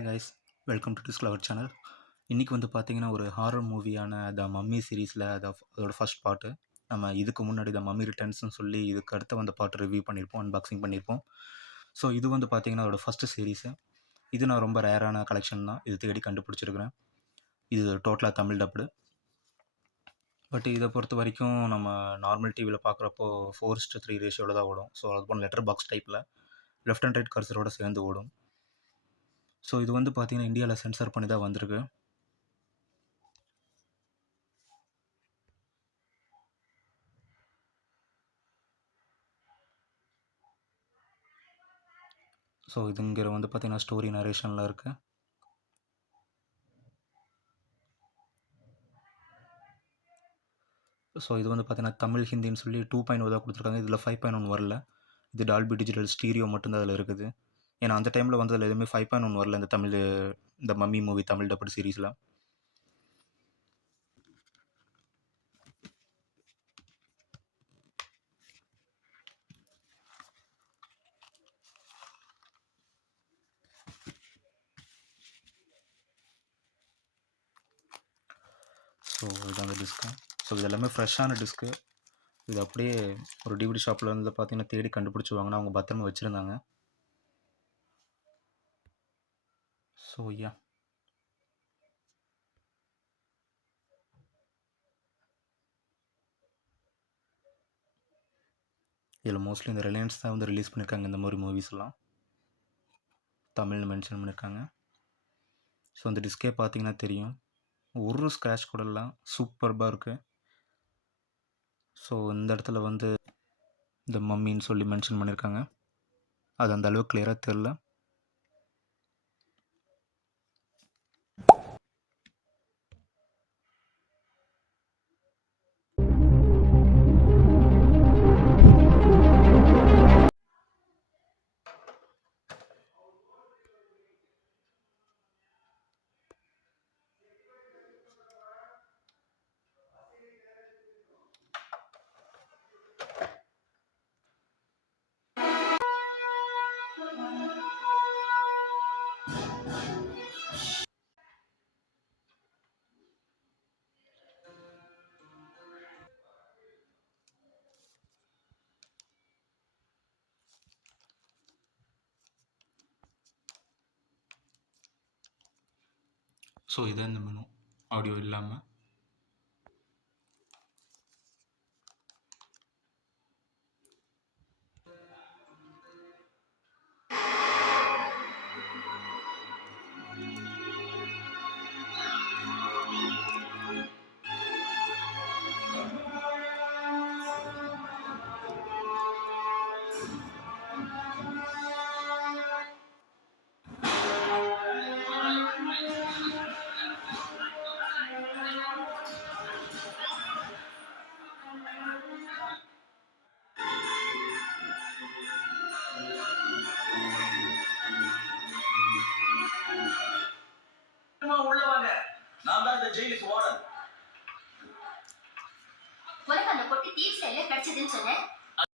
Hi guys, welcome to Discover channel. இன்றைக்கி வந்து பார்த்தீங்கன்னா ஒரு ஹாரர் மூவியான த மம்மி சீரீஸில் அதோட ஃபஸ்ட் பார்ட்டு. நம்ம இதுக்கு முன்னாடி த மம்மி ரிட்டர்ன்ஸ்னு சொல்லி இதுக்கு அடுத்து வந்த பார்ட் ரிவ்யூ பண்ணியிருப்போம், அன்பாக்சிங் பண்ணியிருப்போம். ஸோ இது வந்து பார்த்தீங்கன்னா அதோட ஃபஸ்ட்டு சீரீஸு. இது நான் ரொம்ப ரேரான கலெக்ஷன் தான், இது தேடி கண்டுபிடிச்சிருக்கிறேன். இது டோட்டலாக தமிழ் டப்டு. பட் இதை பொறுத்த வரைக்கும் நம்ம நார்மல் டிவியில் பார்க்குறப்போ 4:3 ரேஷியோவில் தான் ஓடும். ஸோ அது போன லெட்டர் பாக்ஸ் டைப்பில் லெஃப்ட் அண்ட் ரைட் கர்சரோடு சேர்ந்து ஓடும். ஸோ இது வந்து பார்த்தீங்கன்னா இந்தியாவில் சென்சார் பண்ணி தான் வந்திருக்கு. ஸோ இது இங்கே வந்து பார்த்தீங்கன்னா ஸ்டோரி நரேஷனில் இருக்குது. ஸோ இது வந்து பார்த்தீங்கன்னா தமிழ் ஹிந்தின்னு சொல்லி 2.0 தான் கொடுத்துருக்காங்க. இதில் 5.1 வரல. இது டால்பி டிஜிட்டல் ஸ்டீரியோ மட்டும்தான் அதில் இருக்குது. ஏன்னா அந்த டைமில் வந்து அதில் எதுவுமே 5.1 வரல இந்த மம்மி மூவி தமிழ் டப்டு சீரீஸில். ஸோ இது அந்த டிஸ்க்கு. ஸோ இது எல்லாமே ஃப்ரெஷ்ஷான டிஸ்க்கு. இது அப்படியே ஒரு டிவிடி ஷாப்பில் வந்து பார்த்தீங்கன்னா தேடி கண்டுபிடிச்சி வாங்கினா அவங்க பத்திரமா வச்சுருந்தாங்க. ஸோ யா, இதில் மோஸ்ட்லி இந்த ரிலையன்ஸ் தான் வந்து ரிலீஸ் பண்ணியிருக்காங்க இந்த மாதிரி மூவிஸ்லாம். தமிழ்னு மென்ஷன் பண்ணியிருக்காங்க. ஸோ அந்த டிஸ்கே பார்த்தீங்கன்னா தெரியும், ஒரு ஸ்க்ராட்ச் கூட இல்லை, சூப்பர்பாக இருக்குது. ஸோ இந்த இடத்துல வந்து இந்த மம்மின்னு சொல்லி மென்ஷன் பண்ணியிருக்காங்க. அது அந்த அளவுக்கு கிளியராக தெரில. ஸோ இதான் இந்த மெனு, ஆடியோ இல்லாமல். உனக்கு அந்த பொட்டி தீவ்ஸ்ல எல்லாம் கிடைச்சதுன்னு சொன்னேன்.